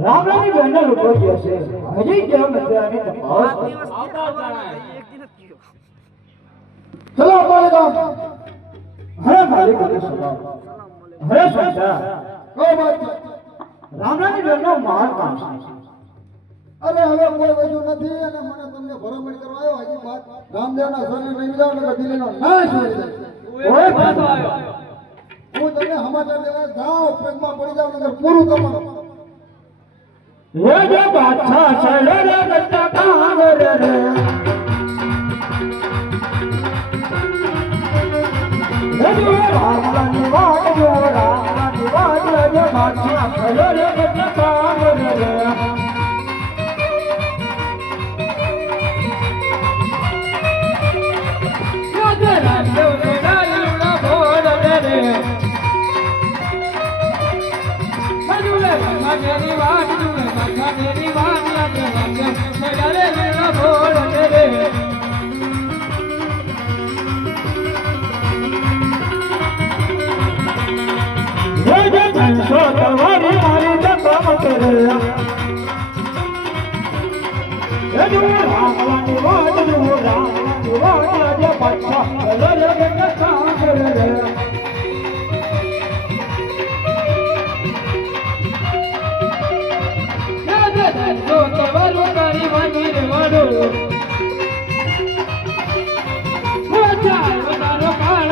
રામરાની બેનને લૂંટો ગયો છે હજી કેમ નથી આની તપાસ ચલો અમારે ગામ હરે માલિક હરે સંતા રામરાની બેનનો મહાન કામ છે અરે હવે કોઈ વજુ નથી અને મને તમને ભરમણ કરવા આવ્યો હજી વાત રામદેવના સોને નહીં જાવ ને દિલ્હીનો નાશ હોય કોઈ પાછો આવ્યો હું તમને સમાચાર દેવા જાઓ પેગમાં પડી જાવ નગર પૂરું તમારું ये जो बादशाह चले रे बच्चा कहाँ रे रे ये जो रामला निवास जो बादशाह चले रे बच्चा कहाँ रे रे यो जो रामदेव के डालूना बोल रे रे मजुले मेरी बात मेरी बात लगे डरे मेरा बोल रे ये जो बंसो तुम्हारी मारी जब करे ये जो रामला निवास जो बच्चा डरे मेरा काम करे तो तवारो तारी वानी रे वाडो मोचा तारो काळ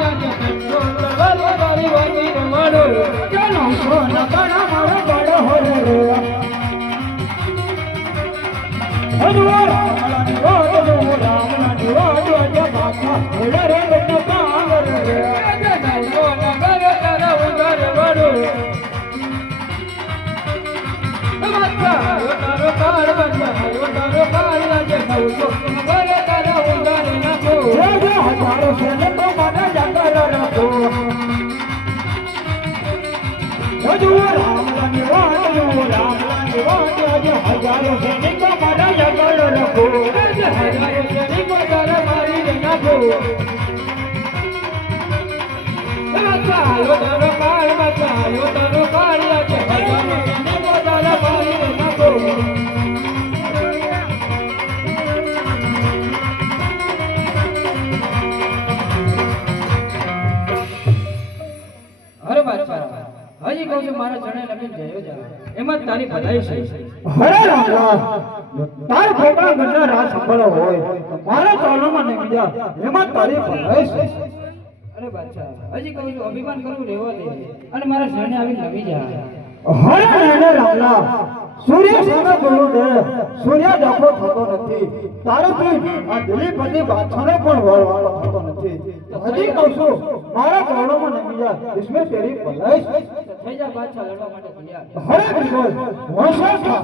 आज तो तवारो तारी वानी रे वाडो चलो सोना बड़ा मारो बड़ो हो रे हनुमान रामला निवास जो बाका रे बेटा काम रे सोना बड़ा तारा उधर वाडो तारो कार बजा तारो कार लागे नौजो बड़े तारा उंगार नाको ये हजारों से ने तो माना जाकर रखो जो रामला निवास जो हजारों से ने तो माना जाकर रखो हजारों से ने को तारा मारी नाको तारो कार लागे हजारों से ने को तारा मारी नाको અરે બાદશાહ હજી કહું છું મારા ચણે લગીન જયો જા એમાં તારી ભલાઈ છે હરે રામલા તાર ખોપડા ગણના રાજ સંભાળો હોય મારા ચાલોમાં નહીં જા એમાં તારી ભલાઈ છે અરે બાદશાહ હજી કહું છું અભિમાન કરવું રહેવા દે અને મારા ચણે આવીને લગી જા હરે રામલા સૂર્ય સામે બોલું દે સૂર્ય ડખો થતો નથી તારો આ દિલીપતિ બાદશાહનો પણ વળવાળો થતો નથી હજી કહું છું મારા ચાલોમાં નહીં જા इसमें तेरी भलाई છે થઈ જા બાદશાહ લડવા માટે તૈયાર હરે બિલકુલ હોશિયાર થા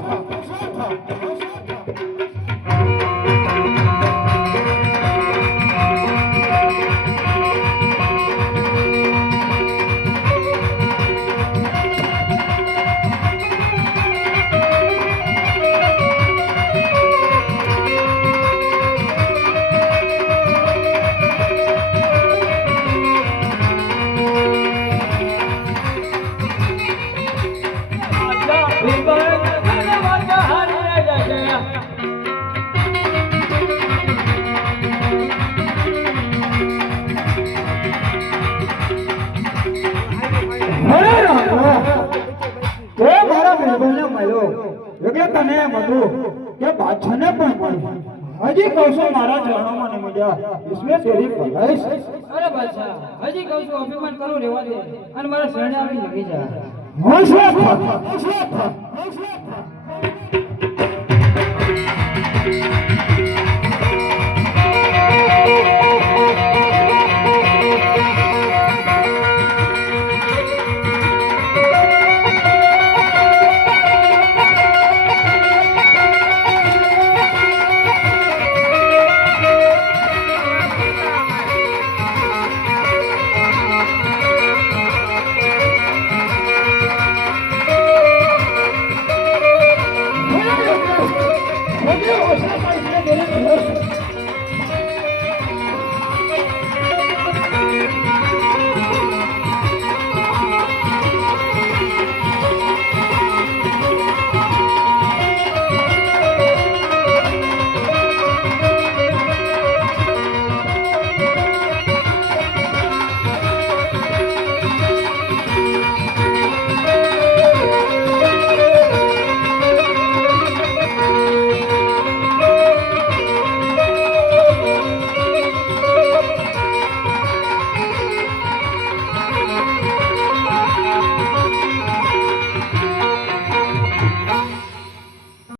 એટલે તને એમ હતું કે બાદશાહને પણ હજી કહું છું મારા ચરણોમાં નહીં મળ્યા इसमें तेरी भलाई છે અરે બાદશાહ હજી કહું છું અભિમાન કરવું રહેવા દે અને મારા શરણે આવીને લગી જા હોશિયાર થા